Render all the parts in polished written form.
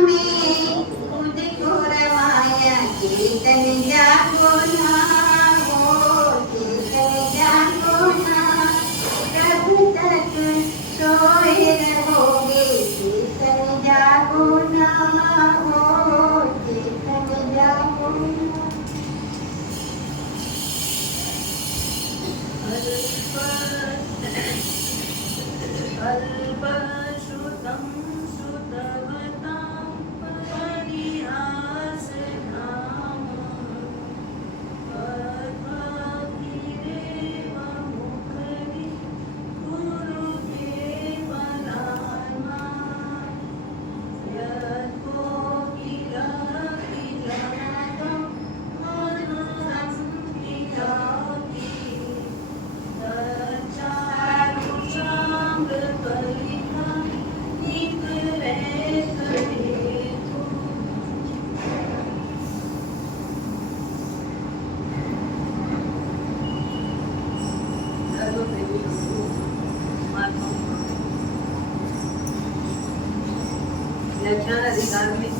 में मुझको रवाया कीर्तन जागो ना हो कीर्तन जागो ना कब तक सोए रहोगे कीर्तन जागो ना हो कीर्तन जागो ना। अल्पश्रुतं श्रुतवतां परिहासधाम पद्माभिरेव मुखरि गुरुदेवनामा यत्कोकिलकिलनादं मनसंस्थिताति व्याख्यान अधिकार में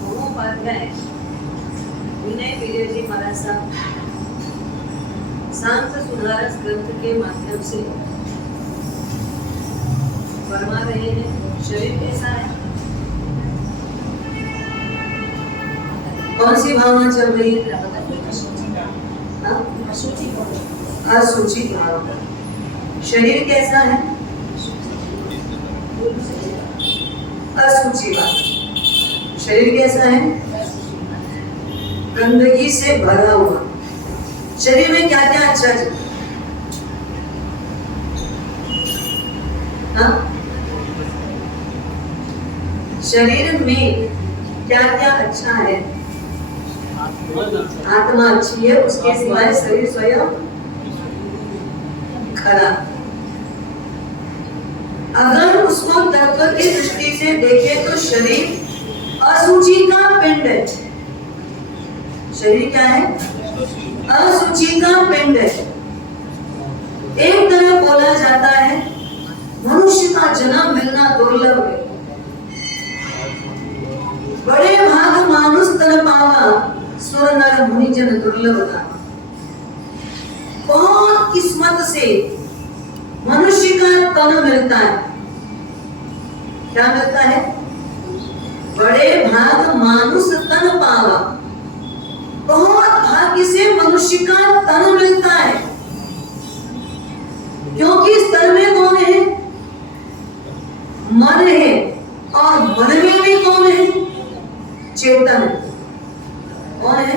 महोपाध्याय विनय विजय जी महाराज साहब शांत सुधारस ग्रंथ के माध्यम से फरमा रहे हैं शरीर कैसा है, कौन सी भावना चल रही है, असुचि भावना। शरीर कैसा है, असुचि भावना। शरीर कैसा है, गंदगी से भरा हुआ। शरीर में क्या क्या अच्छा है, हाँ? शरीर में क्या क्या अच्छा है, आत्मा अच्छी है, उसके सिवाय शरीर स्वयं खराब। अगर उसको तत्व की दृष्टि से देखें तो शरीर असुचि का पिंड है। शरीर क्या है, असुचि का पिंड है। एक तरह बोला जाता है मनुष्य का जन्म मिलना दुर्लभ है। बड़े भाग मानुष तन पावा सुर नर मुनि जन दुर्लभ था। बहुत किस्मत से मनुष्य का तन मिलता है। क्या मिलता है, बड़े भाग मानुष तन पावा। बहुत भाग्य से मनुष्य का तन मिलता है, क्योंकि इस तन में कौन है, मन है, और मन में भी कौन है, चेतन। कौन है,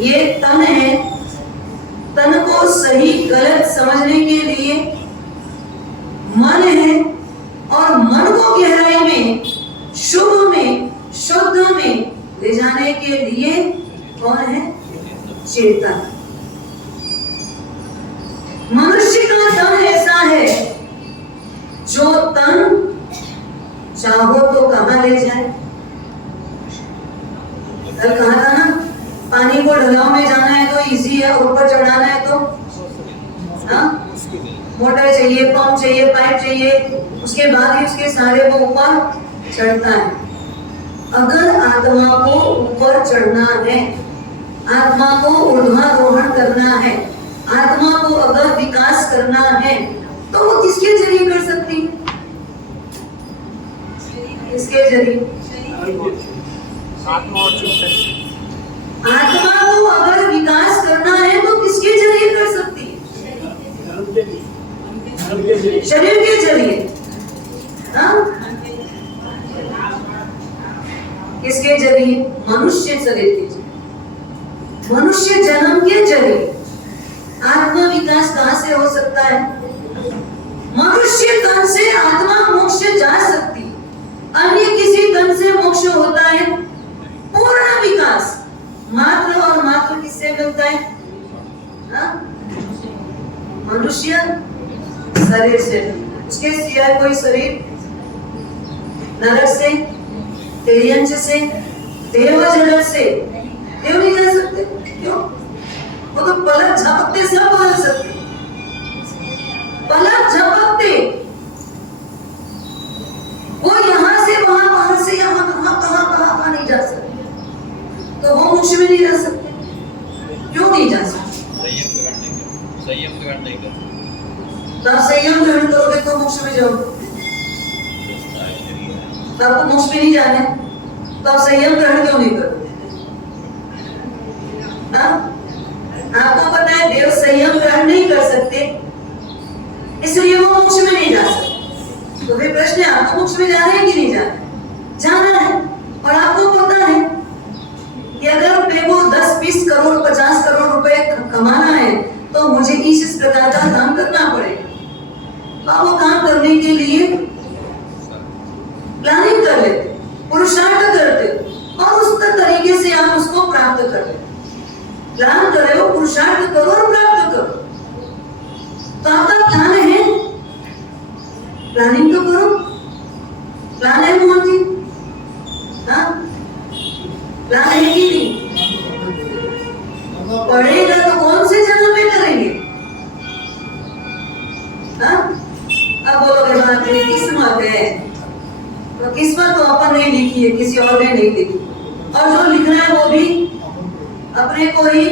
ये तन है। तन को सही गलत समझने के लिए मन है, और मन को गहराई में, शुभ में, शुद्ध में ले जाने के लिए कौन है, चेतन। मनुष्य का तन ऐसा है जो तन चाहो तो कहां ले जाए। कल कहा था ना, पानी को ढलाव में जाना है तो इजी है, ऊपर चढ़ाना है तो मोटर चाहिए, पंप चाहिए, पाइप चाहिए, उसके बाद ही उसके सहारे वो ऊपर चढ़ता है। अगर आत्मा को ऊपर चढ़ना है, आत्मा को ऊर्ध्वारोहण करना है, आत्मा को अगर विकास करना है, तो वो किसके जरिए कर सकती है, किसके जरिए, आत्मा को अगर विकास करना है तो किसके जरिए कर सकती है, शरीर के जरिए। किसके जरिए, मनुष्य शरीर के जरिए, मनुष्य जन्म के जरिए। आत्मा विकास कहां से हो सकता है, मनुष्य तन से आत्मा मोक्ष जा सकती, अन्य किसी तन से मोक्ष होता है पूर्ण विकास मात्र और मात्र किससे मिलता है, मनुष्य शरीर से। उसके सिवाय कोई शरीर नरक से, तेयंच से, देवजनक से देव नहीं जा सकते। क्यों, वो तो पलक झपकते सब बदल सकते, पलक झपकते यहाँ कहाँ नहीं जा सकते, तो वो मोक्ष में नहीं रह सकते। क्यों नहीं जा सकते? संयम ग्रहण नहीं कर। तब संयम ग्रहण करोगे तो मोक्ष में जाओगे। आपको मोक्ष में नहीं जाना है तो आप संयम ग्रहण क्यों नहीं करोगे? आपको पता है देव संयम ग्रहण नहीं कर सकते, इसलिए वो मोक्ष में नहीं जा सकते। तो फिर प्रश्न है, आपको मोक्ष में जाना है कि नहीं जाना? जाना है। और आपको पता है कि अगर मेरे को 10-20 करोड़ 50 करोड़ रुपए कमाना है तो मुझे इस प्रकार का काम करना पड़ेगा। तो आप वो काम करने के लिए प्लानिंग कर लेते, पुरुषार्थ करते और उस तरीके से आप उसको प्राप्त कर लेते। प्लान कर रहे हो, पुरुषार्थ करो और प्राप्त करो। तो आपका प्लान है, प्लानिंग तो करो। प्लान है मोहन जी? हाँ, प्लान है कि नहीं? पढ़ेगा तो कौन से जन्म में करेंगे? हाँ, अब बोलोगे बात मेरी किस्मत है, तो किस्मत तो अपन ने लिखी है, किसी और ने नहीं लिखी। और जो लिखना है वो भी अपने को ही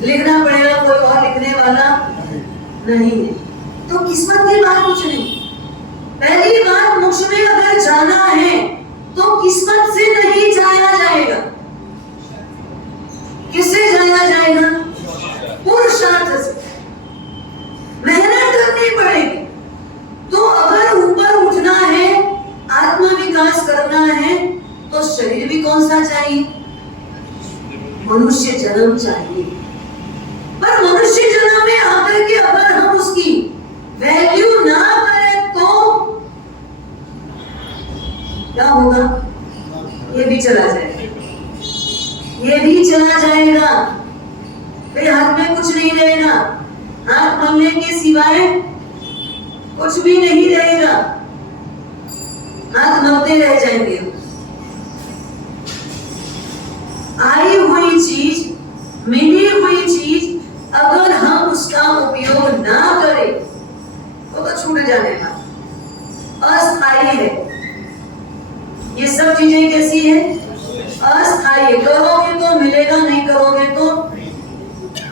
लिखना पड़ेगा, कोई और लिखने वाला नहीं है। तो किस्मत की बात कुछ नहीं। पहली बात, मोक्ष में अगर जाना है तो किस्मत से नहीं जाया जाएगा। किससे जाया जाएगा? पुरुषार्थ से। मेहनत करनी पड़ेगी। तो अगर ऊपर उठना है, आत्म विकास करना है, तो शरीर भी कौन सा चाहिए? मनुष्य जन्म चाहिए। पर मनुष्य जन्म में आकर के अगर हम उसकी वैल्यू ना करें तो क्या होगा? ये भी चला जाएगा, ये भी चला जाएगा। फिर हाथ में कुछ नहीं रहेगा, हाथ मलने के सिवाय कुछ भी नहीं रहेगा, हाथ मलते रह जाएंगे। आई हुई चीज, मिली हुई चीज अगर हम उसका उपयोग ना करें तो छूट जाने का, अस्थायी है। ये सब चीजें कैसी है? अस्थायी। करोगे तो मिलेगा, नहीं करोगे तो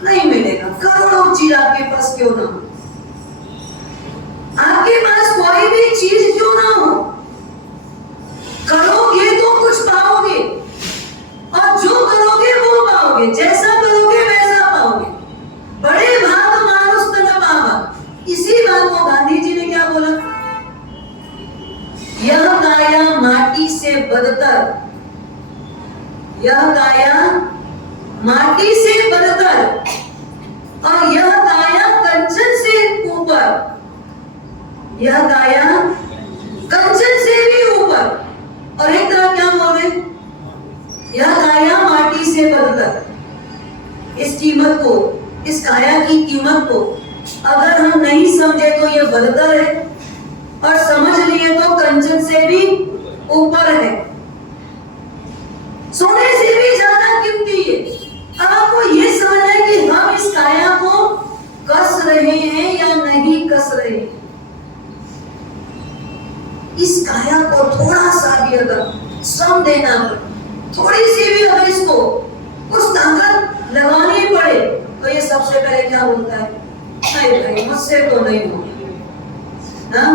नहीं मिलेगा। करोड़ों चीज आपके पास क्यों ना हो, आपके पास कोई भी चीज क्यों ना हो, करोगे तो कुछ पाओगे, और जो करोगे वो पाओगे, जैसा करोगे वैसा पाओगे। बड़े भाग मानुष तन पावा। इसी बात को गांधी जी ने क्या बोला? यह काया माटी से बदतर, यह काया माटी से बदतर, और यह काया कंचन से ऊपर, यह काया कंचन से भी ऊपर। और एक तरफ क्या बोल रहे? यह काया माटी से बदतर। इस कीमत को, इस काया की कीमत को अगर हम नहीं समझे तो यह बदतर है, और समझ लिए तो कंचन से भी ऊपर है, सोने से भी ज्यादा कीमती है। अब आपको ये समझना है कि हम इस काया को कस रहे हैं या नहीं कस रहे हैं। इस काया को थोड़ा सा भी अगर श्रम देना पड़े, थोड़ी सी भी अगर इसको कुछ ताकत लगानी पड़े, तो ये सबसे पहले क्या बोलता है? नहीं भाई, मुझसे तो नहीं होगा, हाँ?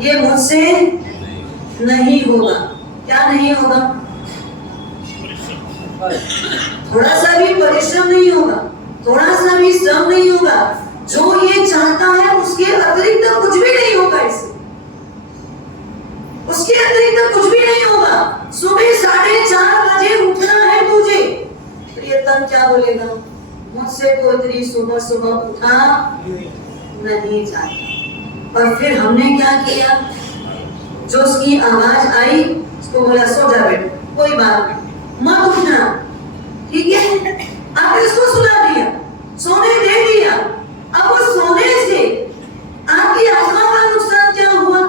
ये मुझसे नहीं होगा। क्या नहीं होगा? थोड़ा सा भी परिश्रम नहीं होगा, थोड़ा सा भी श्रम नहीं होगा। जो ये चाहता है उसके अतिरिक्त तो कुछ भी नहीं होगा, इससे उसके अतिरिक्त तो कुछ भी नहीं होगा। सुबह 4:30 बजे उठना है तुझे, तो ये तन क्या बोलेगा? मुझसे तो इतनी सुबह सुबह उठा नहीं जाता। और फिर हमने क्या किया? जो उसकी आवाज आई उसको बोला सो जा बेटा, कोई बात नहीं, मत उठना, ठीक है? आपने उसको सुला दिया, सोने दे दिया। अब वो सोने से आपकी आत्मा का नुकसान क्या हुआ?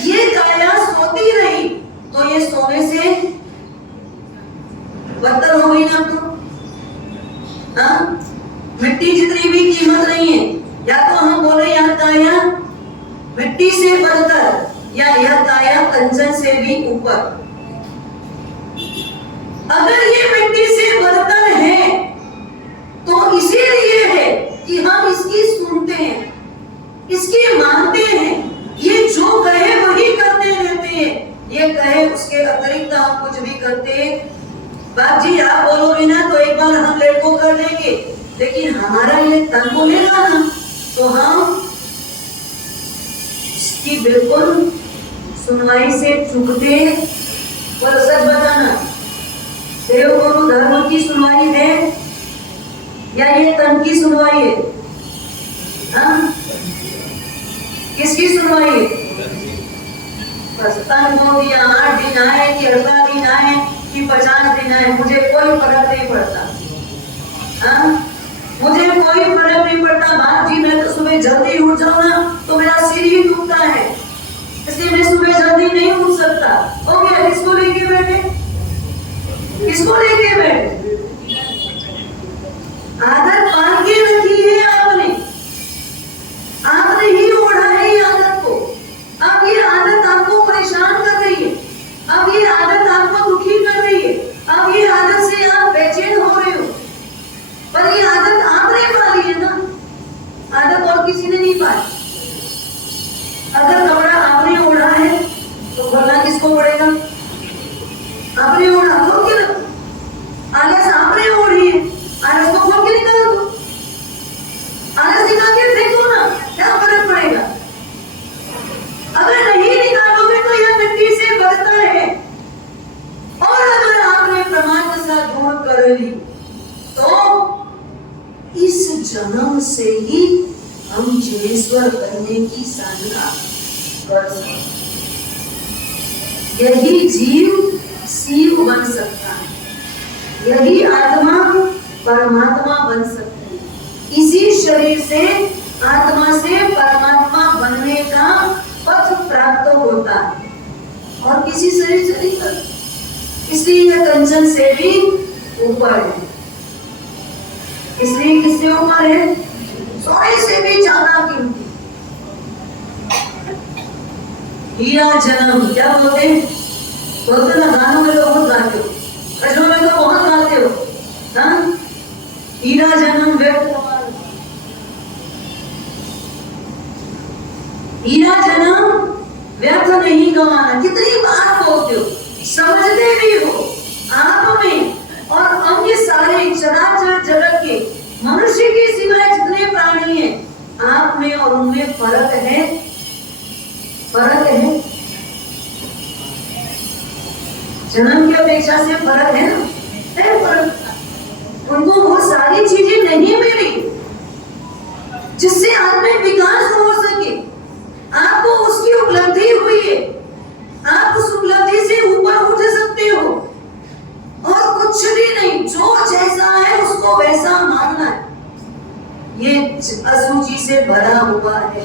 ये काया सोती रही तो ये सोने से बदतर हो गई ना। तो हाँ, मिट्टी जितनी भी कीमत नहीं है, या तो हम बोले यह काया मिट्टी से बदतर, या यह काया कंचन से भी ऊपर। अगर ये मिट्टी से बर्तन है तो इसीलिए है कि हम इसकी सुनते हैं, इसकी मानते हैं, ये जो कहे वही करते रहते हैं, ये कहे उसके अतिरिक्त हम कुछ भी करते हैं। बाप जी आप बोलोगे ना तो एक बार हम लेट को कर देंगे, लेकिन हमारा ये तन बोलेगा ना तो हम इसकी बिल्कुल सुनवाई से चूकते। और सच बताना, देव गुरु धर्म की सुनवाई है या ये तन की सुनवाई है? हाँ? किसकी सुनवाई है? बस तन को दिया 8 दिन आए कि 18 दिन आए कि 50 दिन आए, मुझे कोई फर्क नहीं पड़ता। हाँ? मुझे कोई फर्क नहीं पड़ता। बाप जी मैं तो सुबह जल्दी उठ जाऊं ना तो मेरा सिर ही दुखता है, इसलिए मैं सुबह जल्दी नहीं उठ सकता। हो गया, किसको लेके बैठे? किसको लेके बैठे? आदत बांध के रखी है आपने, आपने ही ओढ़ा है ये आदत को। अब ये आदत आपको परेशान कर रही है, अब ये आदत आपको दुखी कर रही है, अब ये आदत से आप बेचैन हो रहे हो, पर ये आदत आपने पाली है ना, आदत और किसी ने नहीं पाली। अगर कपड़ा आपने ओढ़ा है तो वरना किसको ओढ़ेगा? आपने ओढ़ा तो क्यों? आलस आपने ओढ़ी है, आलस को खोल के निकाल दो, आलस निकाल के फेंको ना, क्या फर्क पड़ेगा? अगर नहीं निकालोगे तो यह मिट्टी से बर्तन है, और अगर आपने प्रमाण के साथ ढूंढ कर ली तो इस जन्म से ही हम जिनेश्वर बनने की साधना कर सकते। यही जीव शिव बन सकता है, यही आत्मा परमात्मा बन सकती है। इसी शरीर से आत्मा से परमात्मा बनने का पथ प्राप्त होता है, और किसी शरीर से नहीं करता। इसलिए यह कंचन से भी ऊपर है। इसलिए किससे ऊपर है? सोने से भी ज्यादा कीमती। हीरा जन्म क्या बोलते हैं? बोलते ना, गानों में तो बहुत गाते हो, भजनों में तो बहुत गाते हो। हाँ? हीरा जन्म व्यर्थ, हीरा जन्म व्यर्थ नहीं गंवाना। कितनी बार बोलते हो, समझते भी हो। आप में और अन्य सारे चराचर जगत के मनुष्य के सिवाय जितने प्राणी हैं, आप में और उनमें फर्क है, फर्क है। जन्म की अपेक्षा से फर्क है ना, है फर्क। उनको बहुत सारी चीजें नहीं मिली जिससे आत्मिक विकास हो सके। आपको उसकी उपलब्धि हुई है, आप उस उपलब्धि से ऊपर उठ सकते हो, और कुछ भी नहीं, जो जैसा है उसको वैसा मानना है। ये असूची से भरा हुआ है।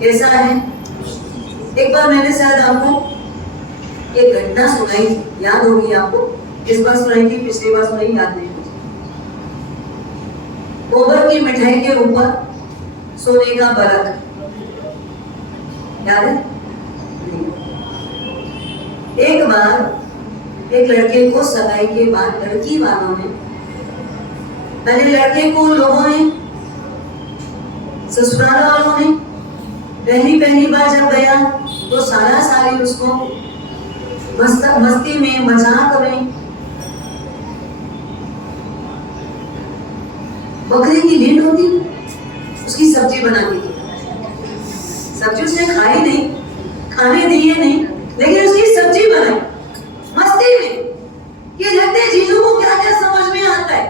कैसा है? एक बार मैंने शायद आपको एक घटना सुनाई, याद होगी आपको। इस बार सुनाई थी, पिछली बार सुनाई, याद नहीं मुझे। गोबर की मिठाई के ऊपर सोने का बरक, याद है? एक बार एक लड़के को सगाई के बाद लड़की वालों ने, पहले लड़के को लोगों ने, ससुराल वालों ने पहली बार जब गया तो सारा सारी उसको मस्ती में, मजाक में बकरी की लीड होती, उसकी सब्जी बना दी। सब्जी उसने खाई नहीं, खाने दिए नहीं, लेकिन उसकी सब्जी बनाई मस्ती में। ये लगते जीजू को क्या क्या समझ में आता है।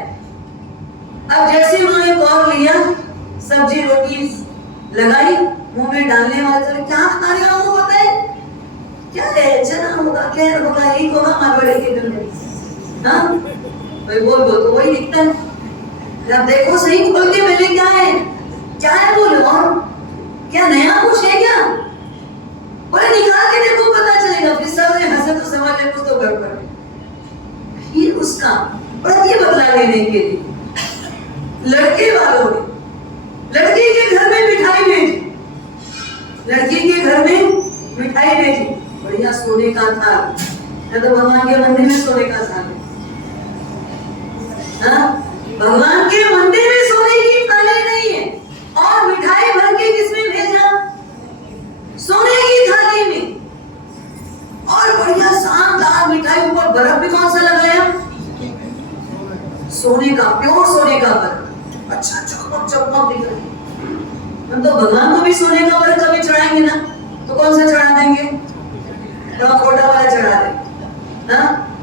अब जैसे उन्होंने कौर लिया, सब्जी रोटी लगाई, मुंह में डालने वाले तो क्या खा रहे हो बताए? क्या है? चना होगा, क्या होगा, एक होगा मारवाड़ी के घर में। हाँ भाई बोल तो वही दिखता है। अब देखो सही खोल के पहले क्या है, क्या है बोलो, और क्या नया कुछ है क्या? बोले निकाल के देखो पता चलेगा। फिर सब ने हंसे तो समझ ले कुछ तो गड़बड़ है। फिर उसका प्रति बदला लेने के लिए लड़के वालों ने लड़के के घर में मिठाई भेजी, लड़की के घर में मिठाई भेजी। बढ़िया सोने का था, या तो भगवान के मंदिर में सोने का था। भगवान के मंदिर में सोने की थाली नहीं है, और मिठाई भर के किसमें भेजा? सोने की थाली में। और बढ़िया शानदार मिठाई, ऊपर बर्फ भी कौन सा लगाया? सोने का, प्योर सोने का बर्फ, अच्छा चमक चमक दिख रहा है। हम तो भगवान को भी सोने का बर्फ कभी चढ़ाएंगे ना, तो कौन सा चढ़ा देंगे? तो खोटा वाला चढ़ा देंगे।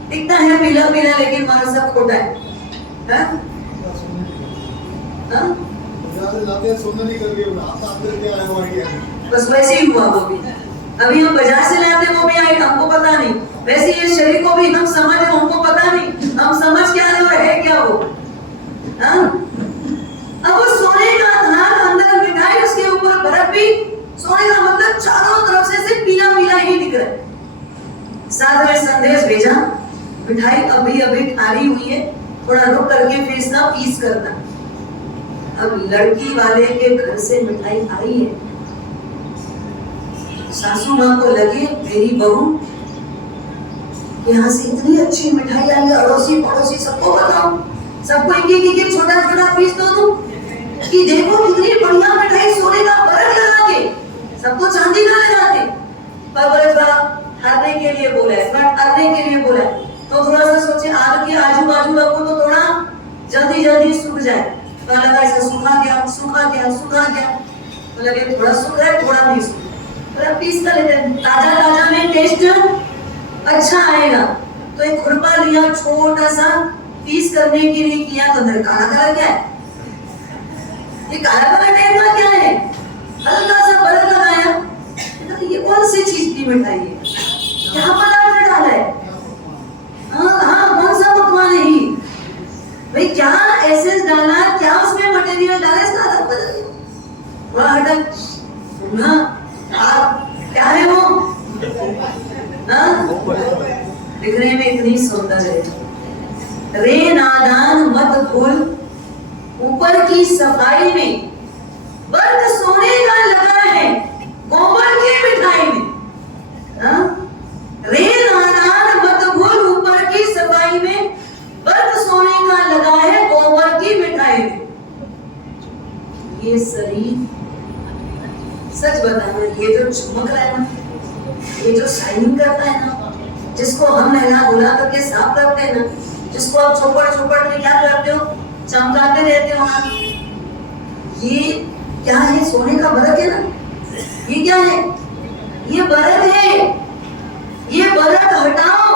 दिखता है पीला पीला, लेकिन हमारा सब खोटा है। बस वैसे ही हुआ वो भी। अभी हम बाजार से लाते हैं, वो भी आए, हमको पता नहीं। वैसे ये शरीर को भी हम समझ, हमको पता नहीं हम समझ क्या रहे और है क्या वो। अब वो सोने का थाल, अंदर मिठाई, उसके ऊपर बर्फ भी सोने का, मतलब चारों तरफ से पीला पीला ही दिख रहा है। साथ में संदेश भेजा, मिठाई अभी अभी खारी हुई है, थोड़ा रुक करके फिर इसका पीस करना। अब लड़की वाले के घर से मिठाई आई है, सासू माँ को लगे मेरी बहू यहाँ से इतनी अच्छी मिठाई आई है, अड़ोसी पड़ोसी सबको बताओ, सबको एक छोटा छोटा पीस दो दूं, कि देखो कितनी बढ़िया मिठाई, सोने का बर्फ लगा के, सबको चांदी का लगाते। पर बर्फ हरने के लिए बोला है, बट हरने के लिए बोला है, तो थोड़ा सा सोचे आग के आजू बाजू रखो तो थोड़ा जल्दी जल्दी सूख जाए। तो लगा ऐसा सूखा गया सूखा गया सूखा गया, तो लगे थोड़ा सूख रहा है, थोड़ा नहीं सूख, थोड़ा पीस कर लेते हैं, ताजा ताजा में टेस्ट अच्छा आएगा। तो एक खुरपा लिया, छोटा सा पीस करने के लिए किया, तो अंदर काला काला क्या है? ये काला काला टाइप का क्या है? हल्का सा बर्फ लगाया, तो ये कौन सी चीज की मिठाई है? क्या पदार्थ डाला है? हाँ, कौन सा पकवान है ये? भाई क्या एसेंस डाला, क्या उसमें मटेरियल डाला, इसका अलग बता दो। थोड़ा हटक सुनना, आप क्या है वो? दिखने में इतनी सुंदर है। रे नादान मत भूल, ऊपर की सफाई में बर्फ सोने का लगा है, गोबर की मिठाई में। रे नादान मत भूल, ऊपर की सफाई में बर्फ सोने का लगा है, गोबर की मिठाई में। ये शरीर सच बताना, ये जो चमक रहा है ना, ये जो शाइनिंग करता है ना, जिसको हम नहला धुला करके साफ करते हैं ना, जिसको आप चौपड़ चौपड़ में क्या करते हो, चमकाते रहते हो ना, ये क्या है? सोने का बर्फ है ना। ये क्या है? ये बर्फ है। ये बर्फ हटाओ,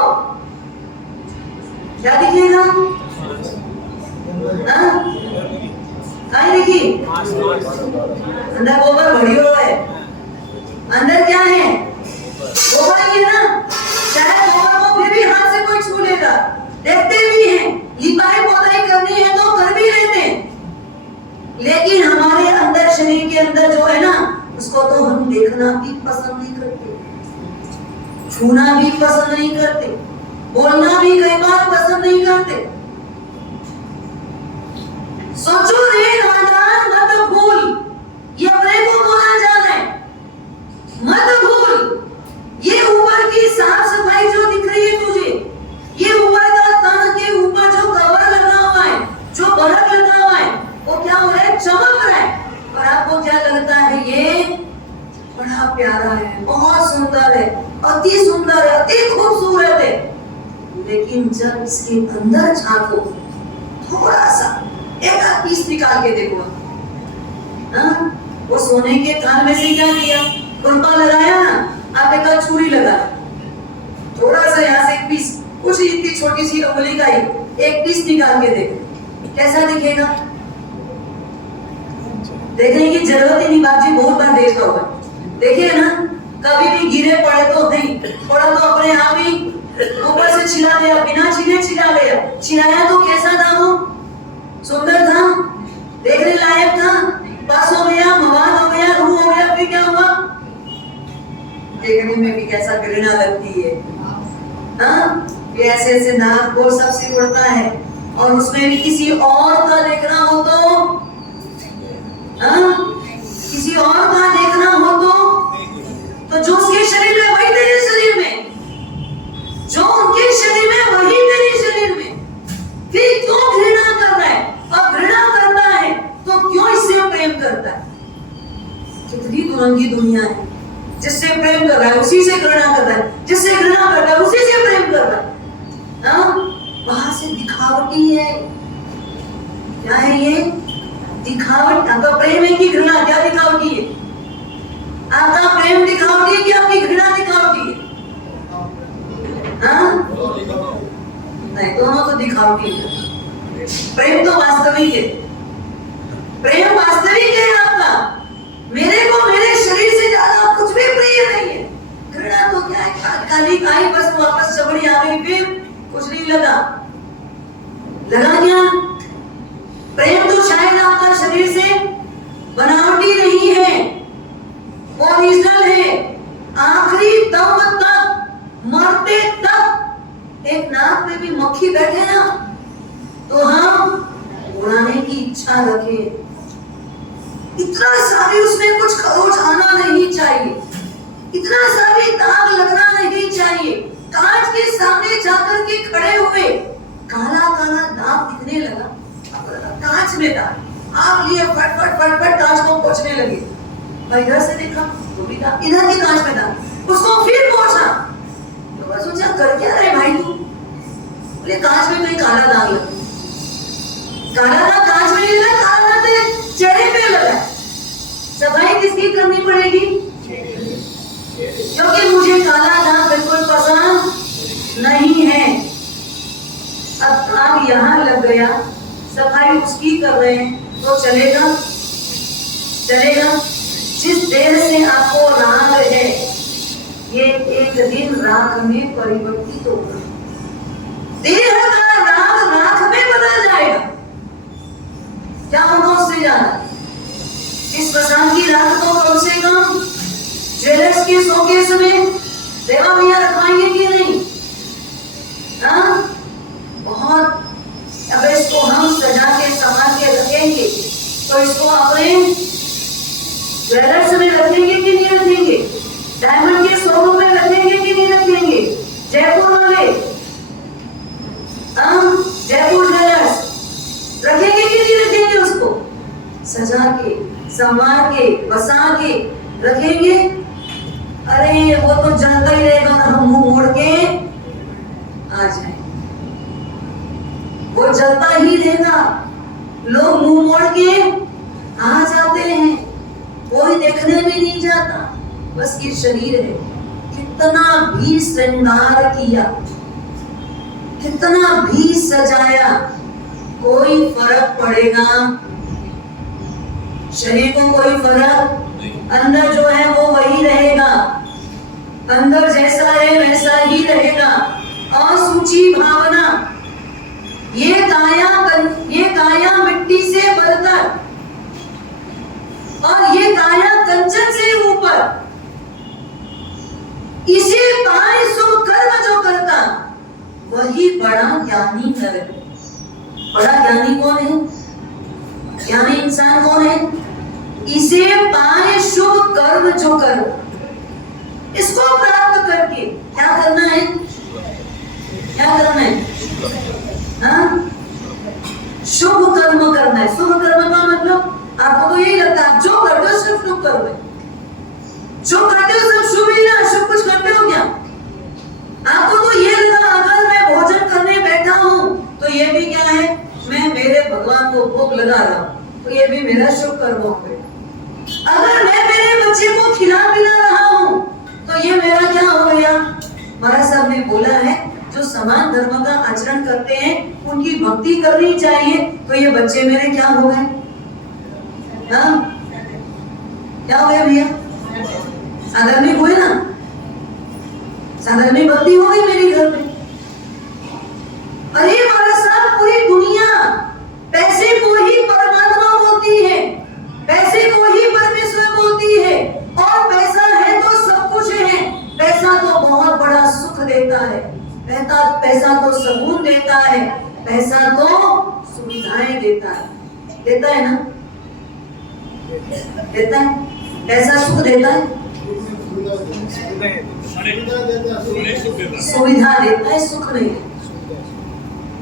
क्या दिखेगा? देखिए अंदर गोबर भरी हुआ है, अंदर क्या है? गोबर ही है ना। चाहे गोबर को फिर भी हाथ से कोई छू लेगा, देखते भी हैं, लिपाई पोताई करनी है तो कर भी लेते हैं, लेकिन हमारे अंदर, शरीर के अंदर जो है ना, उसको तो हम देखना भी पसंद नहीं करते, छूना भी पसंद नहीं करते, बोलना भी कई बार पसंद नहीं करते। सोचो रे नादान मत भूल, ये अपने को बोला जाना है, मत भूल। ये ऊपर की साफ सफाई जो दिख रही है तुझे, ये ऊपर का तन के ऊपर जो कवर लगा हुआ है, जो बर्फ लगा हुआ है, वो क्या हो रहा है? चमक रहा है। और आपको क्या लगता है? ये बड़ा प्यारा है, बहुत सुंदर है, अति सुंदर है, अति खूबसूरत है। लेकिन जब इसके अंदर झांको, थोड़ा सा एक पीस निकाल के देखो, वो सोने के थाल में से क्या किया? खुरपा लगाया ना, आप एक छुरी लगा, थोड़ा सा यहाँ से एक पीस, कुछ इतनी छोटी सी उंगली का ही एक पीस निकाल के देखो, कैसा दिखेगा? देखने की जरूरत ही नहीं, बाजी बहुत बार देखा होगा, देखिए ना, कभी भी गिरे पड़े तो नहीं, थोड़ा तो अपने आप ही ऊपर से छिला लिया, बिना छिले छिला लिया, छिलाया तो कैसा था वो? सुंदर था, देखने लायक था, पास हो गया, मवाद हो गया, रूह हो गया, फिर क्या हुआ? देखने में भी कैसा घृणा लगती है। ये ऐसे ऐसे नाक को सबसे उड़ता है, और उसमें भी किसी और का देखना हो तो, किसी और का देखना हो तो जो उसके शरीर में वही तेरे शरीर में, है, जिससे घृणा करता है उसी से प्रेम कर रहा है। हाँ, वहां से दिखावटी है। क्या है ये? दिखावट। आपका प्रेम है कि घृणा? क्या दिखावटी है? आपका प्रेम दिखावटी है कि आपकी घृणा दिखावटी है? हाँ? नहीं, दोनों तो दिखावटी है। प्रेम तो वास्तविक है। प्रेम वास्तविक है आपका। मेरे को मेरे शरीर से ज्यादा कुछ भी प्रिय नहीं है। घृणा तो क्या है? तात्कालिक आई, बस वापस चबड़ी आ गई, फिर कुछ नहीं लगा। लगा क्या? प्रेम तो शायद आपका शरीर से बनावटी नहीं है, ओरिजिनल है। आखिरी दम तक, मरते तक एक नाक पे भी मक्खी बैठे ना तो हम उड़ाने की इच्छा रखें। इतना सा भी उसमें कुछ खरोच आना नहीं चाहिए, इतना सा भी दाग लगना नहीं चाहिए। कांच के सामने जाकर के खड़े हुए, काला काला दाग दिखने लगा, कांच में था, आप लिए फट फट फट फट कांच को पोंछने लगे। भाई इधर से देखा तो भी था, इधर के कांच में था, उसको फिर पोंछा। तो मैं सोचा कर क्या रहे भाई तू? बोले कांच में कहीं काला दाग लगा। काला दाग कांच में नहीं लगा, काला दाग तेरे चेहरे पे लगा। सफाई किसकी करनी पड़ेगी? क्योंकि मुझे काला दाग बिल्कुल पसंद नहीं है। अब दाग यहाँ लग गया, सफाई उसकी कर रहे हैं तो चलेगा? चलेगा? जिस देह से आपको राग है, ये एक दिन राख में परिवर्तित होगा। देह का राग राख में बदल जाएगा। क्या होगा उससे ज्यादा? इस प्रसाद की राख को कम से कम ज्वेलर्स के शोकेस में देवा भैया रखवाएंगे कि नहीं? हाँ, बहुत। अब इसको हम सजा के संभाल के रखेंगे तो इसको अपने ज्वेलर्स में रखेंगे कि नहीं रखेंगे? डायमंड के शोरूम में रखेंगे कि नहीं रखेंगे? जयपुर वाले, जयपुर ज्वेलर्स रखेंगे कि नहीं रखेंगे? उसको सजा के, संवार के, बसा के रखेंगे। अरे वो तो जानता ही रहेगा और हम मुंह मोड़ के आ जाए, वो जलता ही रहेगा। लोग मुंह मोड़ के आ जाते हैं, कोई देखने भी नहीं जाता, बस ये शरीर है। कितना भी श्रृंगार किया, कितना भी सजाया, कोई फर्क पड़ेगा? शरीर को कोई फर्क? अंदर जो है वो वही रहेगा, अंदर जैसा है वैसा ही रहेगा। असूची भावना, ये काया मिट्टी से बढ़कर और ये काया कंचन से ऊपर, इसे पाए सो कर्म जो करता वही बड़ा ज्ञानी नर है। बड़ा ज्ञानी कौन है? ज्ञानी इंसान कौन है? इसे पाए शुभ कर्म जो कर, इसको प्राप्त करके क्या करना है? क्या करना है? हाँ? शुभ कर्म करना है। शुभ कर्म का मतलब आपको तो यही लगता है जो करते हो सिर्फ शुभ कर्म है, जो करते हो सब शुभ ही ना, शुभ कुछ करते हो क्या? आपको तो ये लगा अगर मैं भोजन करने बैठा हूँ तो ये भी क्या है? मैं मेरे भगवान को भोग लगा रहा हूँ, तो ये भी मेरा शुभ कर्म हो गया। अगर मैं मेरे बच्चे को खिला पिला रहा हूँ तो ये मेरा क्या हो गया? महाराज साहब ने बोला है जो समान धर्म का आचरण करते हैं उनकी भक्ति करनी चाहिए, तो ये बच्चे मेरे क्या हो गए? हाँ, क्या हो गया भैया? साधारण हुए ना, साधारण भक्ति हो गई मेरे घर में। अरे महाराज साहब, पूरी दुनिया पैसे को ही परमात्मा बोलती है, पैसे को ही परमेश्वर बोलती है, और पैसा है तो सब कुछ है। पैसा तो बहुत बड़ा सुख देता है, पैसा तो सुकून देता है, पैसा तो सुविधाएं देता है। देता है ना? देता है? पैसा सुख देता है, सुविधा देता है, सुख नहीं।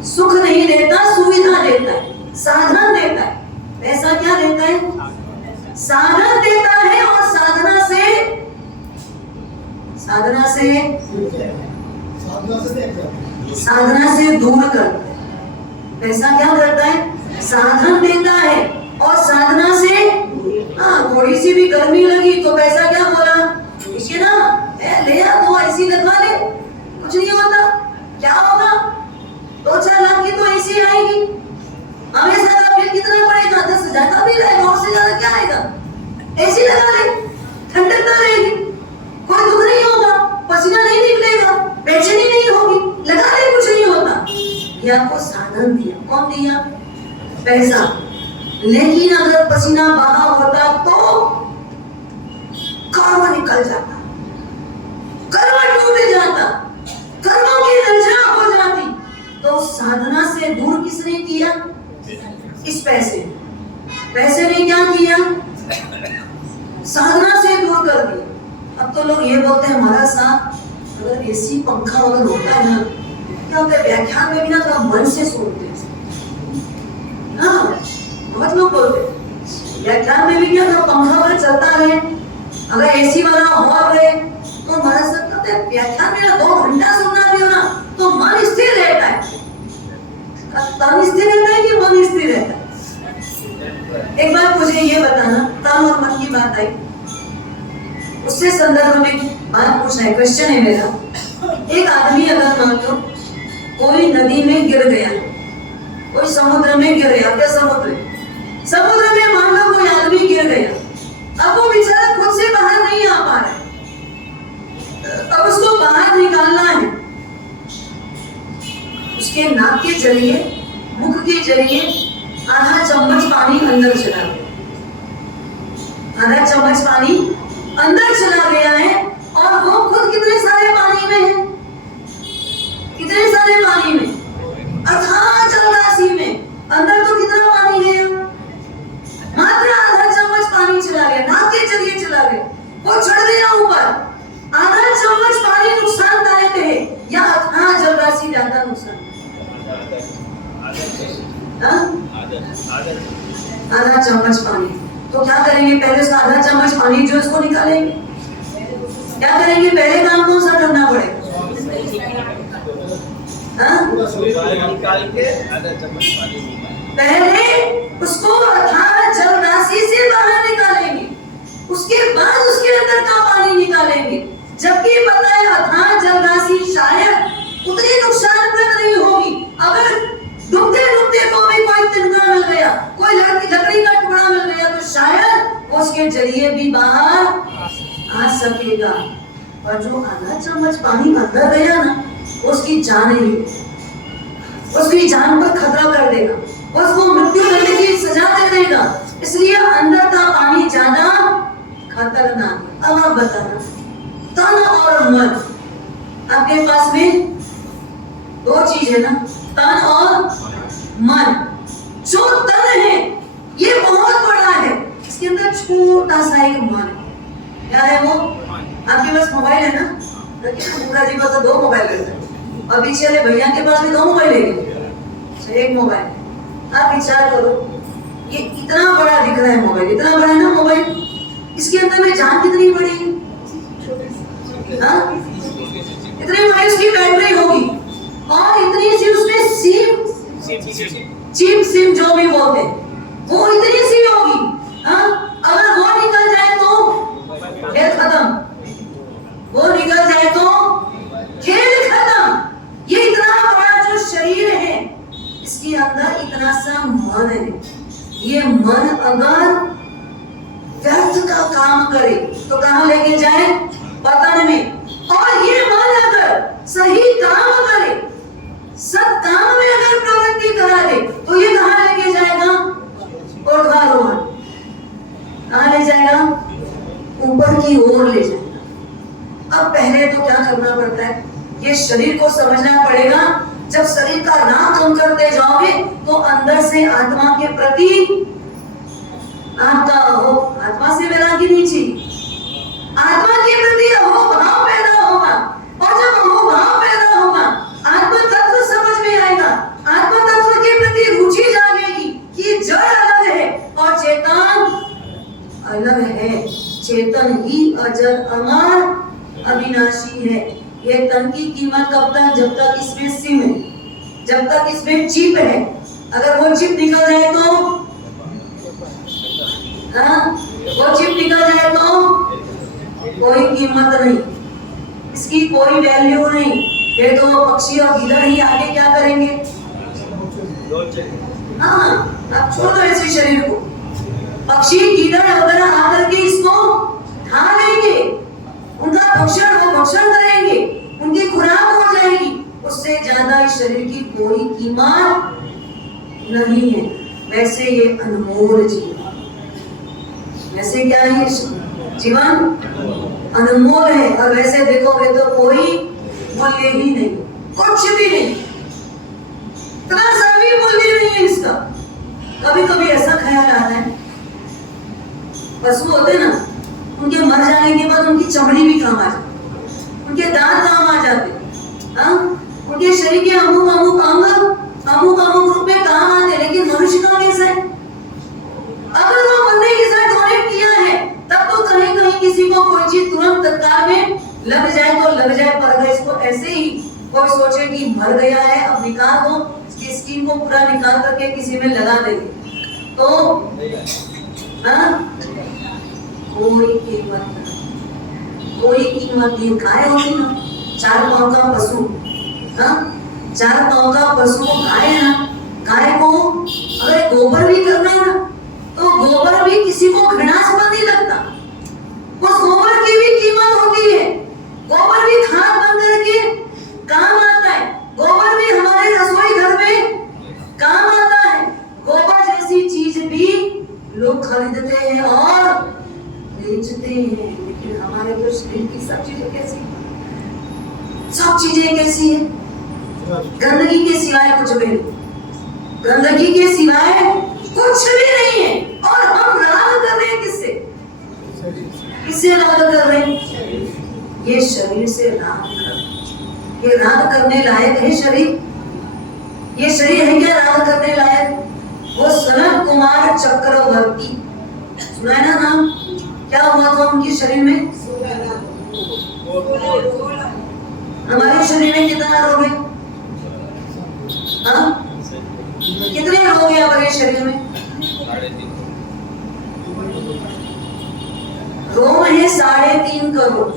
सुख नहीं देता, सुविधा देता है, साधन देता है। पैसा क्या देता है? साधन देता है, और साधना से साधना से दूर करता है। पैसा क्या करता है? साधन देता है। और साधना से थोड़ी सी भी गर्मी लगी तो पैसा क्या बोला, इसे ना ले आ तो ऐसी लगवा ले, कुछ नहीं होता। क्या होगा? 2-4 लाख की तो ऐसी आएगी, हमेशा का बिल कितना पड़ेगा? 10,000 का बिल आएगा, उससे ज्यादा क्या आएगा? ऐसी लगा ले, ठंडक ना रहेगी, कोई दुख नहीं होगा, पसीना नहीं निकलेगा, बेचैनी नहीं होगी, लगा ले कुछ नहीं होता। ये आपको साधन दिया। कौन दिया? पैसा। लेकिन अगर पसीना बहा होता तो कर्म निकल जाता, कर्म टूट जाता, कर्मों की रचना हो जाती। तो साधना से दूर किसने किया? इस पैसे ने क्या किया? साधना से दूर कर दिया। अब तो लोग ये बोलते हैं महाराज साहब अगर एसी पंखा अगर होता है ना, क्या होता है व्याख्यान में भी ना थोड़ा मन से सुनते हैं। बहुत लोग बोलते हैं व्याख्यान में भी क्या था, पंखा वाला चलता है, अगर एसी वाला हॉल है तो महाराज साहब कहते हैं व्याख्यान में 2 घंटा सुनना भी हो ना तो मन स्थिर रहता है। तन स्थिर रहता है कि मन स्थिर रहता है? एक बार मुझे ये बताना, तन और मन की बात आई, उससे संदर्भ में बात पूछना है, क्वेश्चन है मेरा। एक आदमी अगर मान लो कोई नदी में गिर गया, कोई समुद्र में गिर गया, क्या समुद्र में मान लो कोई आदमी गिर गया, अब वो बेचारा खुद से बाहर नहीं आ पा रहा, अब उसको बाहर निकालना है। उसके नाक के जरिए, मुख के जरिए आधा चम्मच पानी अंदर चला गया, आधा चम्मच पानी अंदर चला गया है और वो खुद कितने सारे पानी में है, कितने सारे पानी में, अथाह जलराशि में। अंदर तो कितना पानी है, मात्र आधा चम्मच पानी चला गया, नाक के जरिए चला गया, वो चढ़ गया ऊपर। आधा चम्मच पानी नुकसानदायक है या अथाह जलराशि ज्यादा नुकसान? आधा चम्मच पानी। तो क्या करेंगे? पहले उसका आधा चम्मच पानी जो इसको निकालेंगे, क्या करेंगे? पहले काम कौन सा करना पड़ेगा? निकाल के आधा चम्मच पानी पहले उसको अथाह जलराशि से बाहर निकालेंगे, उसके बाद उसके अंदर का पानी निकालेंगे। जबकि पता है अथाह जलराशि शायद उतनी नुकसानप्रद नहीं होगी। अगर डूबते डूबते को भी कोई तिनका मिल गया, कोई लकड़ी का टुकड़ा मिल गया तो शायद उसके जरिए भी बाहर आ सकेगा। और जो आधा चम्मच पानी अंदर गया ना, उसकी जान ही, उसकी जान पर खतरा कर देगा, उसको मृत्यु दंड की सजा दे देगा। इसलिए अंदर का पानी ज्यादा खतरनाक। अब आप बताना, तन और मन, आपके पास में 2 चीज है ना, तन और मन। जो तन है ये बहुत बड़ा है, इसके अंदर छोटा सा एक मन है। क्या है वो? आपके पास मोबाइल है ना, मुखा जी पास 2 मोबाइल रहते हैं और पीछे वाले भैया के पास भी 2 मोबाइल है, एक मोबाइल। आप विचार करो, ये इतना बड़ा दिख रहा है मोबाइल, इतना बड़ा है ना मोबाइल, इसके अंदर में जान कितनी बड़ी है? इतनी बड़ी उसकी बैटरी होगी और इतनी सी उसमें सिम जो भी बोलते हैं वो इतनी सी होगी। अगर वो निकल जाए तो खेल खत्म, वो निकल जाए तो खेल खत्म। ये इतना बड़ा जो शरीर है, इसके अंदर इतना सा मन है। ये मन अगर व्यर्थ का काम करे तो कहां लेके जाए? पतन में। और ये मन अगर सही काम करे, सत काम में अगर प्रवृत्ति करा दे तो ये कहां लेके जाएगा? ऊर्ध्वारोहण। कहां ले जाएगा? ऊपर की ओर ले जाएगा। अब पहले तो क्या करना पड़ता है? ये शरीर को समझना पड़ेगा। जब शरीर का राग कम करते जाओगे तो अंदर से आत्मा के प्रति आपका हो, आत्मा से वैराग्य नीचे, आत्मा के प्रति अहोभाव पैदा होगा। और जब अहोभाव पैदा होगा, आत्म तत्व समझ में आएगा, आत्म तत्व के प्रति रुचि जागेगी कि जड़ अलग है और चेतन अलग है। चेतन ही अजर अमर अविनाशी ये तन की कीमत कब तक? जब तक इसमें सिम है, जब तक इसमें चिप है। अगर वो चिप निकल जाए तो वो चिप निकल जाए तो कोई कीमत नहीं, इसकी कोई वैल्यू नहीं। ये तो पक्षी और गिद्ध ही आगे क्या करेंगे? हाँ, अब छोड़ दो ऐसे शरीर को। पक्षी गिद्ध वगैरह आकर के इसको खा लेंगे, उनका भक्षण वो भक्षण करेंगे, उनकी खुराक हो जाएगी। उससे ज्यादा इस शरीर की कोई कीमत नहीं है। वैसे ये अनमोल जीवन, वैसे क्या है जीवन? अनमोल है। और वैसे देखोगे तो कोई मूल्य ही नहीं, कुछ भी नहीं, इतना सा भी मूल्य नहीं है इसका। कभी कभी ऐसा ख्याल आता है, पशु होते ना, उनके मर जाने के बाद उनकी चमड़ी भी काम आ जाती, उनके दांत काम आ जाते, उनके शरीर के अमुक अमुक अंग रूप में काम आते। लेकिन मनुष्य का कैसा है? अगर वो मरने के साथ डोनेट किया है, तब तो कहीं कहीं किसी को कोई चीज तुरंत तत्काल में लग जाए तो लग जाए, पर अगर इसको ऐसे ही कोई सोचे कि मर गया है अब निकाल दो, इसकी स्किन को पूरा निकाल करके किसी में लगा देंगे तो कोई कीमत नहीं, कोई कीमत नहीं। गाय होगी ना, 4 पांव का पशु, 4 पांव का पशु गाय है ना, गाय को अगर गोबर भी करना है ना, तो गोबर भी किसी को घृणास्पद नहीं लगता। उस गोबर की भी कीमत होती है, गोबर भी खाद बन करके काम आता है, गोबर भी हमारे रसोई घर में काम आता है। गोबर जैसी चीज भी लोग खरीदते हैं और बेचते हैं। लेकिन हमारे तो शरीर की सब चीजें कैसी, सब चीजें कैसी है? गंदगी के सिवाय कुछ भी नहीं, गंदगी के सिवाय कुछ भी नहीं है। और हम राग कर रहे हैं किससे? किससे राग कर रहे हैं? ये शरीर से राग कर रहे हैं। ये राग करने लायक है शरीर? ये शरीर है क्या राग करने लायक? वो सनत कुमार चक्रवर्ती, सुना है ना नाम? क्या हुआ था उनके शरीर में? हमारे शरीर में कितना रोग है? कितने रोग है हमारे शरीर में? रोग है 3.5 करोड़,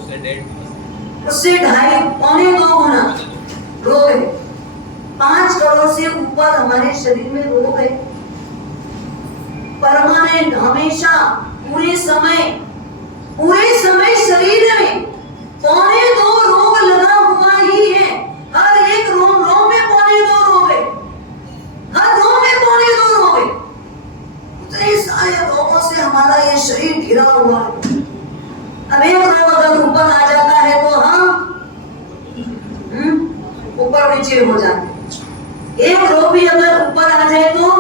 उससे 2.5 पौने 2 गुना रोग है। 5 करोड़ से ऊपर हमारे शरीर में रोग है। परमानेंट, हमेशा, पूरे समय शरीर में 2.25 रोग लगा हुआ ही है। हर एक रोग में 2.25 रोग है, हर रोग में 2.25 रोग है। इतने सारे रोगों से हमारा ये शरीर घिरा हुआ है। अब एक रोग अगर ऊपर आ जाता है तो हम ऊपर नीचे हो जाते हैं। एक रोग भी अगर ऊपर आ जाए तो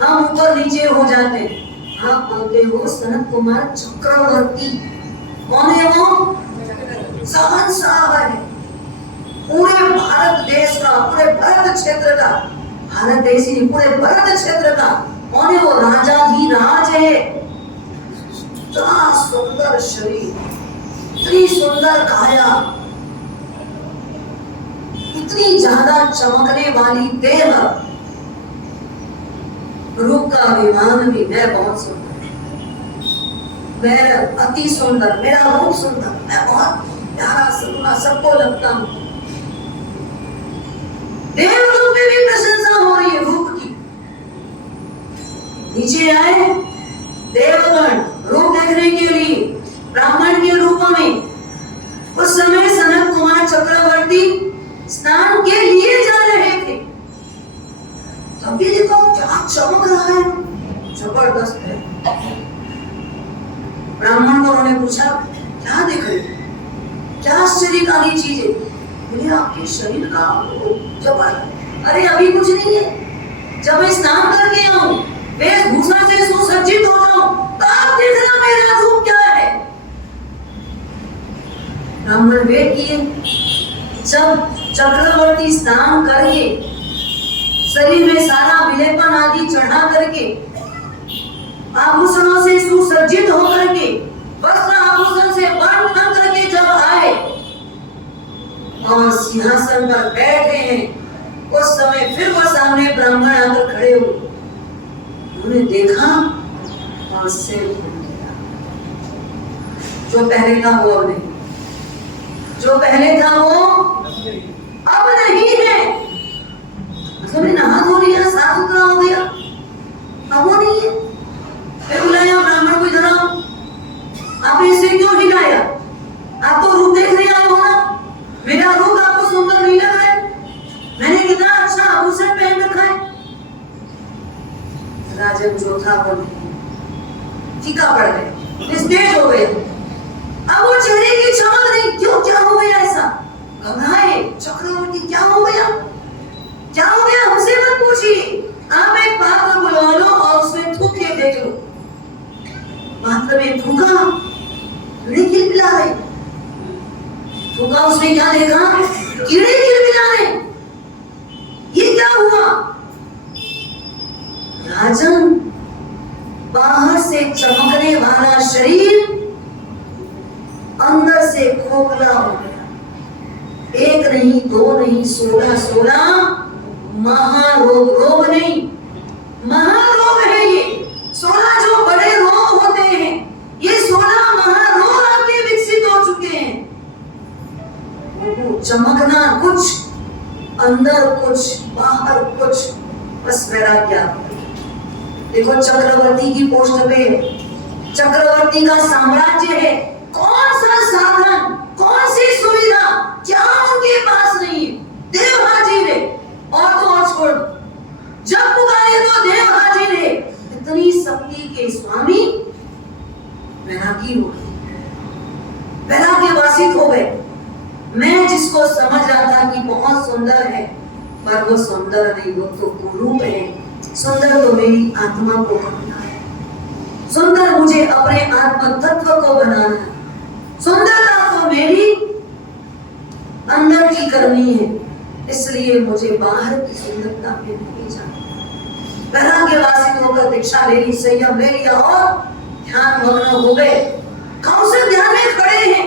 हम ऊपर नीचे हो जाते हैं। आप बोलते हो सनत कुमार चक्रवर्ती, कौन है वो? शहंशाह है पूरे भारत देश का, पूरे भारत क्षेत्र का, भारत देश ही पूरे भारत क्षेत्र का। कौन है वो? राजाधिराज है। इतना सुंदर शरीर, इतनी सुंदर काया, इतनी ज्यादा चमकने वाली देह, रूप का अभिमान भी। मैं बहुत सुंदर, मैं अति सुंदर, मेरा रूप सुंदर, मैं बहुत प्यारा सुंदर सबको लगता हूँ। देवलोक में भी प्रशंसा हो रही है रूप की। नीचे आए देवगण रूप देखने के लिए ब्राह्मण के रूप में। उस समय सनत कुमार चक्रवर्ती स्नान के लिए जा रहे थे। तभी देखो क्या चमक रहा है, जबरदस्त है। ब्राह्मण को उन्होंने पूछा क्या देख रहे, क्या आश्चर्यकारी चीज है? बोले आपके शरीर का जबरदस्त। अरे अभी कुछ नहीं है, जब मैं स्नान करके आऊं, वेशभूषा से सुसज्जित हो जाऊं, तो आप देखना मेरा रूप क्या है। ब्राह्मण वेट किए। जब चक्रवर्ती स्नान करके शरीर में सारा विलेपन आदि चढ़ा करके, आभूषणों से सुसज्जित होकर के, वस्त्र आभूषण से बन करके जब आए, और सिंहासन पर बैठे हैं। उस समय फिर वो सामने ब्राह्मण आकर खड़े हुए, उन्होंने देखा और सिर घूम गया। जो पहले था वो अब नहीं, जो पहले था वो अब नहीं है। मतलब नहा धो लिया, साफ सुथरा हो गया, अब वो नहीं है। फिर बुलाया ब्राह्मण को, इधर आओ। आपने इसे क्यों हिलाया? आप तो रूप देख रहे हो ना, मेरा रूप आपको सुंदर नहीं लग रहा है? मैंने कितना अच्छा आभूषण पहन रखा है। राजन जो था वो फीका पड़ गए, निस्तेज हो गए। अब वो चेहरे की चमक नहीं, क्यों, क्या हो गया ऐसा? घबराए चक्रवर्ती, क्या हो गया, क्या हो गया? हमसे मत पूछिए, आप एक पात्र बुला लो और उसमें थूक के देख लो। पात्र में थूका, कीड़े किलबिला रहे। थूका, उसने क्या देखा? कीड़े किलबिला रहे। ये क्या हुआ? राजन, बाहर से चमकने वाला शरीर अंदर से खोखला हो गया। एक नहीं, दो नहीं, 16 महारोग, रोग नहीं, महारोग है ये। 16 जो बड़े रोग होते हैं, ये 16 महारोग आपके विकसित हो चुके हैं। चमकना कुछ, अंदर कुछ, बाहर कुछ, बस वैराग्य। देखो चक्रवर्ती की पोस्ट पे, चक्रवर्ती का साम्राज्य है। कौन सा साधन, कौन सी सुविधा, क्या उनके पास नहीं है? देव हाजिर है, और तो और छोड़, जब पुकारे तो देव हाजिर है। इतनी शक्ति के स्वामी वैरागी हो गए, वैराग्यवासित हो गए। मैं जिसको समझ रहा था कि बहुत सुंदर है, पर वो सुंदर नहीं, वो तो कुरूप है। सुंदर तो मेरी आत्मा को बनना है, सुंदर मुझे अपने आत्म तत्व को बनाना है। सुंदरता तो मेरी अंदर की करनी है, इसलिए मुझे बाहर की सुंदरता में नहीं जाना। वैराग्यवासित होकर दीक्षा ले ली, संयम ले लिया और ध्यान मग्न हो गए। कौन से ध्यान में खड़े हैं?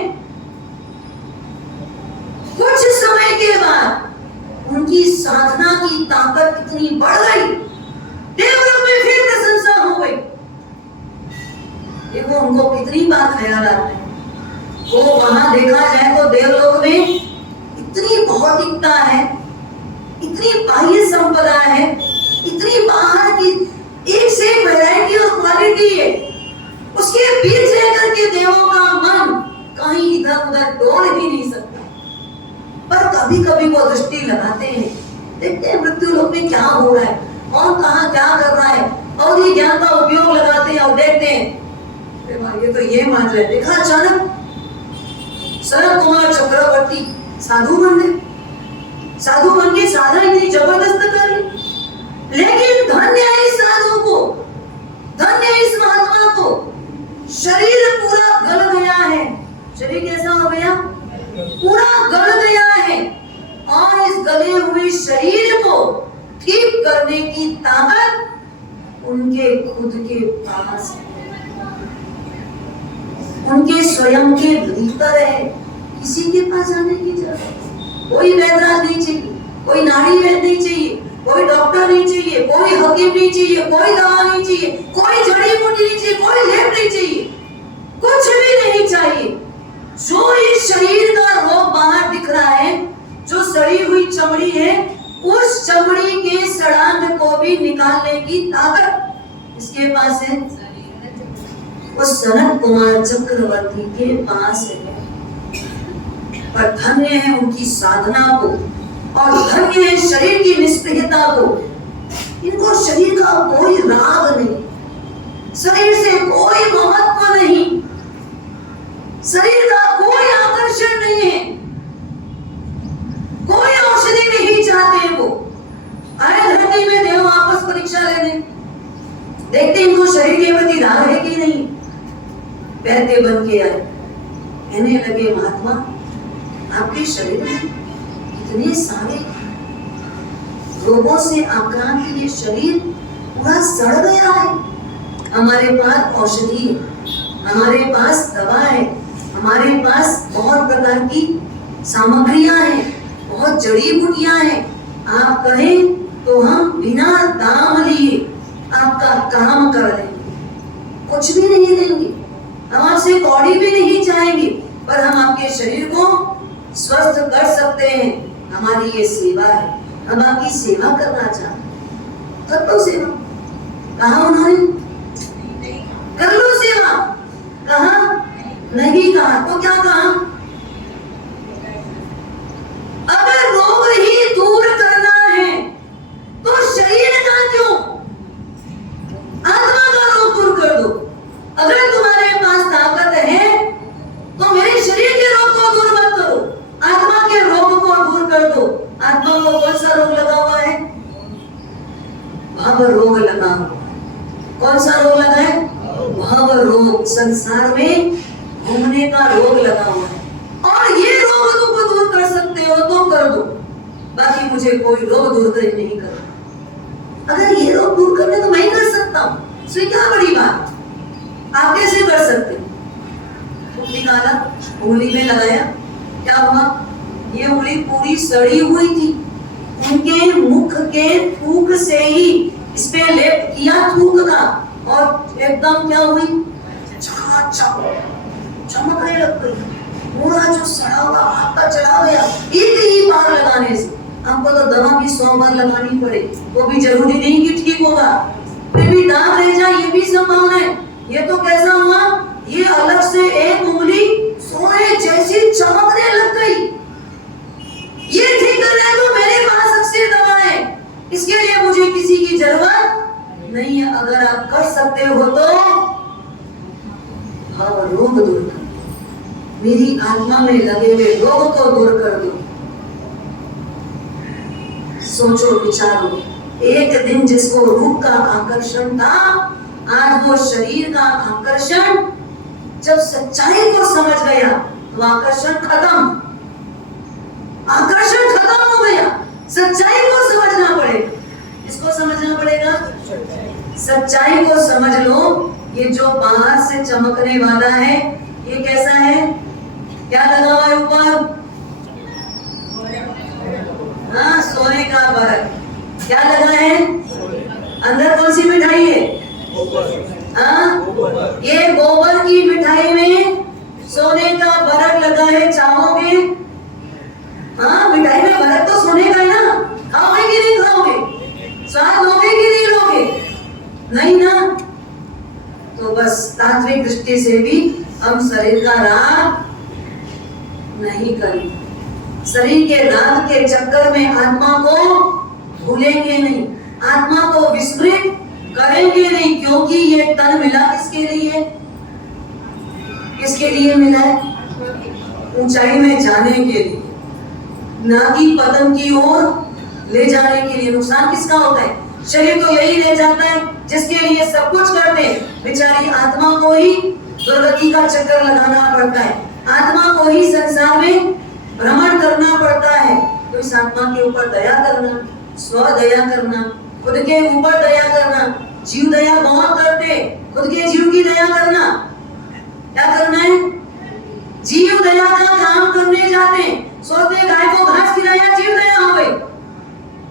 कुछ समय के बाद उनकी साधना की ताकत इतनी बढ़ गई, देवलोक में फिर प्रशंसा हो गई। देखो उनको कितनी बार ख्याल आता है। वो वहां देखा जाए तो देवलोक में इतनी भौतिकता है, इतनी बाह्य संपदा है, इतनी बाहर की एक से एक वैरायटी और क्वालिटी है। उसके बीच रहकर के देवों का मन कहीं इधर उधर डोल ही नहीं सकता। पर कभी कभी वो दृष्टि लगाते हैं, देखते हैं मृत्यु लोक में क्या हो रहा है, कौन कहाँ क्या कर रहा है, और ये ज्ञान का उपयोग लगाते हैं और देखते हैं ये तो ये मान रहे। देखा अचानक सनत कुमार चक्रवर्ती साधु बन गए, साधु बन के साधना इतनी जबरदस्त कर ली। लेकिन धन्य है इस साधु को, धन्य है इस महात्मा को, शरीर पूरा गल गया है। शरीर कैसा हो गया? पूरा गल गया है, और इस गले हुए शरीर को ठीक करने की ताकत उनके खुद के पास है, उनके स्वयं के भीतर है। किसी के पास जाने की जरूरत, कोई वैद्यराज नहीं चाहिए, कोई नाड़ी वैद्य नहीं चाहिए, कोई डॉक्टर नहीं चाहिए, कोई हकीम नहीं चाहिए, कोई दवा नहीं चाहिए, कोई जड़ी बूटी नहीं चाहिए, कोई लेप नहीं चाहिए, कुछ भी नहीं चाहिए। जो इस शरीर का रोग बाहर दिख रहा है, जो सड़ी हुई चमड़ी है, उस चमड़ी के सड़ांध को भी निकालने की ताकत इसके पास है, उस सनत कुमार चक्रवर्ती के पास है। पर धन्य है उनकी साधना को, और धन्य है शरीर की निष्प्रियता को। इनको शरीर का कोई राग नहीं, शरीर से कोई महत्व नहीं, शरीर का कोई आकर्षण नहीं है, कोई औषधि नहीं चाहते। वो आए धरती में देव वापस परीक्षा लेने, देखते इनको शरीर के प्रति राग है कि नहीं। वैद्य बन के आए, कहने लगे महात्मा आपके शरीर में इतने सारे रोगों से आक्रांत ये शरीर पूरा सड़ गया है। हमारे पास औषधि है, हमारे पास दवा है, हमारे पास बहुत प्रकार की सामग्रियां हैं, बहुत जड़ी बूटियां हैं। आप कहें तो हम बिना दाम लिए आपका काम कर देंगे, कुछ भी नहीं देंगे, हम आपसे कौड़ी भी नहीं चाहेंगे, पर हम आपके शरीर को स्वस्थ कर सकते हैं। हमारी ये सेवा है, हम आपकी सेवा करना चाहते हैं। कर लो सेवा, कहा उन्होंने कर लो सेवा, कहा नहीं कहा तो क्या कहा? अगर रोग ही दूर करना है तो शरीर का क्यों, आत्मा का रोग दूर कर दो। अगर तुम्हारे पास ताकत है तो मेरे शरीर के रोग को दूर मत करो, आत्मा के रोग को दूर कर दो। आत्मा को कौन सा रोग लगा हुआ है? भव रोग लगा हुआ। कौन सा रोग लगा है? भव रोग, संसार में घूमने का रोग लगा हुआ है। और ये रोग तुमको दूर कर सकते हो तो कर दो, बाकी मुझे कोई रोग दूर कर नहीं करना। अगर ये रोग दूर करने तो मैं ही कर सकता हूँ, इसमें क्या बड़ी बात? आप कैसे कर सकते हो? निकाला, उंगली में लगाया, क्या हुआ? ये उंगली पूरी सड़ी हुई थी, उनके मुख के थूक से ही इस पे लेप किया थूक का, और एकदम क्या हुई? चमकने लग गई। पूरा जो सड़ा हुआ आपका चढ़ा गया एक ही बार लगाने से। आपको तो दवा भी 100 बार लगानी पड़े, वो भी जरूरी नहीं कि ठीक होगा, फिर भी दाग रह जाए, ये भी संभव है। ये तो कैसा हुआ? ये अलग से एक उंगली सोने जैसी चमकने लग गई। ये ठीक करना तो मेरे पास अक्सर दवा है, इसके लिए मुझे किसी की जरूरत नहीं है। अगर आप कर सकते हो तो रोग दूर कर, मेरी आत्मा में लगे हुए रोग को दूर कर दो। सोचो विचारो, एक दिन जिसको रूप का आकर्षण था, आज वो शरीर का आकर्षण, जब सच्चाई को समझ गया तो आकर्षण खत्म, आकर्षण खत्म हो गया। सच्चाई को समझना पड़ेगा। इसको समझना पड़ेगा, सच्चाई को समझ लो। ये जो बाहर से चमकने वाला है, ये कैसा है? क्या लगा हुआ है ऊपर? हाँ, सोने का बरक। क्या लगा है? अंदर कौन सी मिठाई है? हाँ, ये गोबर की मिठाई में सोने का बरक लगा है। चाहोगे? हाँ, मिठाई में बरक तो सोने का है ना, खाओगे कि नहीं खाओगे? स्वाद लोगे कि नहीं लोगे? नहीं ना। तो बस तात्विक दृष्टि से भी हम शरीर का राग नहीं करें। शरीर के राग के चक्कर में आत्मा को भूलेंगे नहीं, आत्मा को विस्मृत करेंगे नहीं, क्योंकि ये तन मिला किसके लिए? किसके लिए मिला है? ऊंचाई में जाने के लिए, ना कि पतन की ओर ले जाने के लिए। नुकसान किसका होता है? शरीर तो यही ले जाता है जिसके लिए सब कुछ करते हैं, बेचारी आत्मा को ही दुर्गति का चक्कर लगाना पड़ता है, आत्मा को ही संसार में भ्रमण करना पड़ता है। तो इस आत्मा के ऊपर दया करना, स्व दया करना, खुद के ऊपर दया करना। जीव दया बहुत करते, खुद के जीव की दया करना। क्या करना है? जीव दया का काम करने जाते, सोचते गाय को घास खिलाया, जीव दया हो गई,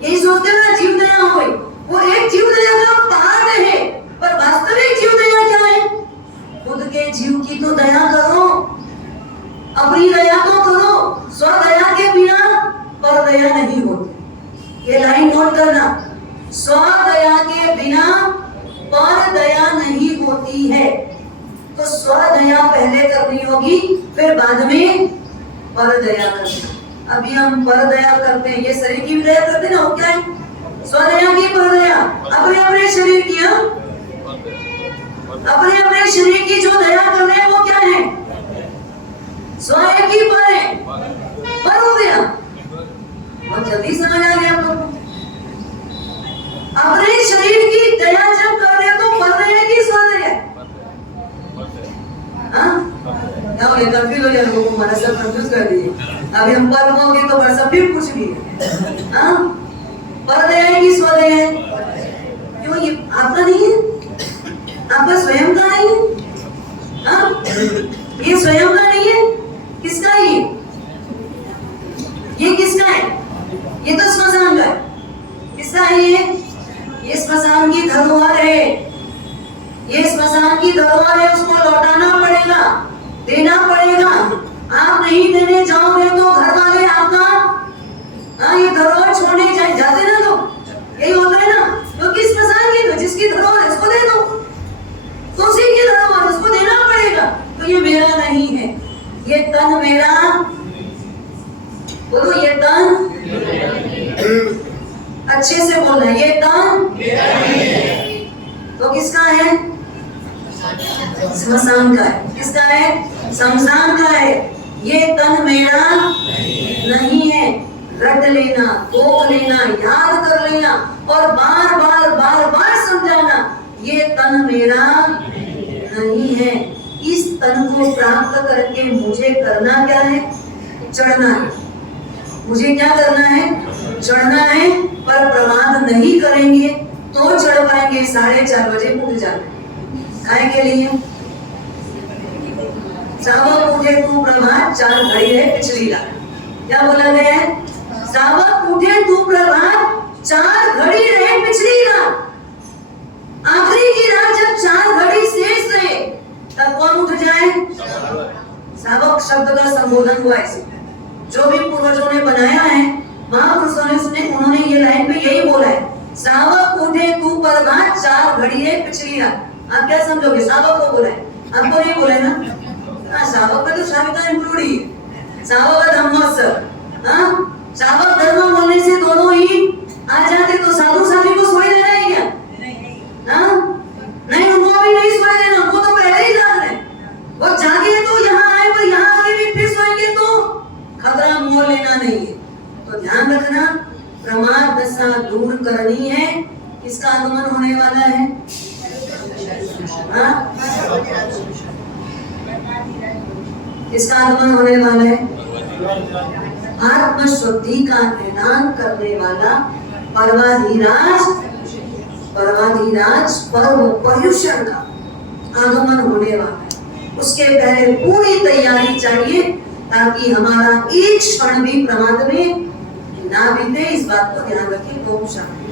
यही सोचते ना, जीव दया हो गई। वो एक जीव दया का पार्ट है, पर वास्तविक जीव दया क्या है? खुद के जीव की तो दया करो, अपनी दया तो करो। स्व दया के बिना पर दया नहीं होती, ये लाइन नोट करना। स्व दया के बिना पर दया नहीं होती है। तो स्व दया पहले करनी होगी, फिर बाद में पर दया करना। अभी हम पर दया करते हैं, ये शरीर की दया करते ना, वो क्या है? स्वदया की पर दया। अपने अपने शरीर की, अपने अपने शरीर की जो दया कर रहे हैं वो क्या है? स्वयं की पर है, पर हो गया। बहुत जल्दी समझ आ गया आपको। अपने शरीर की दया जब कर रहे हो तो पर दया की स्वदया। हाँ, ये कंफ्यूज हो जाएगा, लोगों को हमारा सब कंफ्यूज कर दिए। अभी हम पर होंगे तो बड़ा सब फिर कुछ भी है। हाँ, पर दया है कि स्वदया है? क्यों, ये आपका नहीं है, आपका स्वयं का नहीं है। हाँ, ये स्वयं का नहीं है, किसका ही? धरोहर है, ये स्मशान की धरोहर है, उसको लौटाना पड़ेगा, देना पड़ेगा। आप नहीं देने जाओगे तो घर वाले आपका ये धरोहर छोड़ने जाते ना लोग, यही होता है ना। तो किस स्मशान की, तो जिसकी धरोहर है उसको दे दो, तो उसी की धरोहर उसको देना पड़ेगा। तो ये मेरा नहीं है, ये तन मेरा, बोलो ये तन, अच्छे से बोलना, ये तन तो किसका है? स्मशान का है। किसका है? शमशान का है। ये तन मेरा नहीं है। रट लेना, भोग लेना, याद कर लेना और बार बार बार बार समझाना, ये तन मेरा नहीं है। इस तन को प्राप्त करके मुझे करना क्या है? चढ़ना है। मुझे क्या करना है? चढ़ना है। पर प्रमाद नहीं करेंगे तो चढ़ पाएंगे। 4:30 बजे उठ जाना खाए के लिए। सावक उठे तू प्रभात, 4 घड़ी है पिछली रात। क्या बोला गया है? सावक उठे तू प्रभात, 4 घड़ी रहे पिछली रात। आखिरी की रात जब 4 घड़ी शेष रहे तब कौन उठ जाए? सावक शब्द का संबोधन हुआ ऐसे। जो भी पूर्वजों ने बनाया है, महापुरुषों ने उन्होंने ये लाइन पे यही बोला है, सावक उठे तू प्रभात, 4 घड़ी है पिछली रात। आप क्या समझोगे? सावक को बोला है, आपको नहीं बोला है ना? सावक में तो शामिता इंक्लूड ही है। सावक का धम्मोत्सव, सावक धर्म बोलने से दोनों ही आ जाते। तो साधु साध्वी को सोए देना है क्या? नहीं, उनको भी नहीं सोए देना, उनको तो पहले ही जाग रहे। वो जागे तो यहाँ आए, पर यहाँ आके भी फिर सोएंगे तो खतरा मोल लेना नहीं है। तो ध्यान रखना, प्रमाद दशा दूर करनी है। किसका आगमन होने वाला है? किसका आगमन होने वाला है? आत्मशुद्धि का निदान करने वाला परवाधिराज पर्व पर्युषण का आगमन होने वाला है। उसके पहले पूरी तैयारी चाहिए ताकि हमारा एक क्षण भी प्रमाद में ना बीते। इस बात को ध्यान रखें। ओम शांति।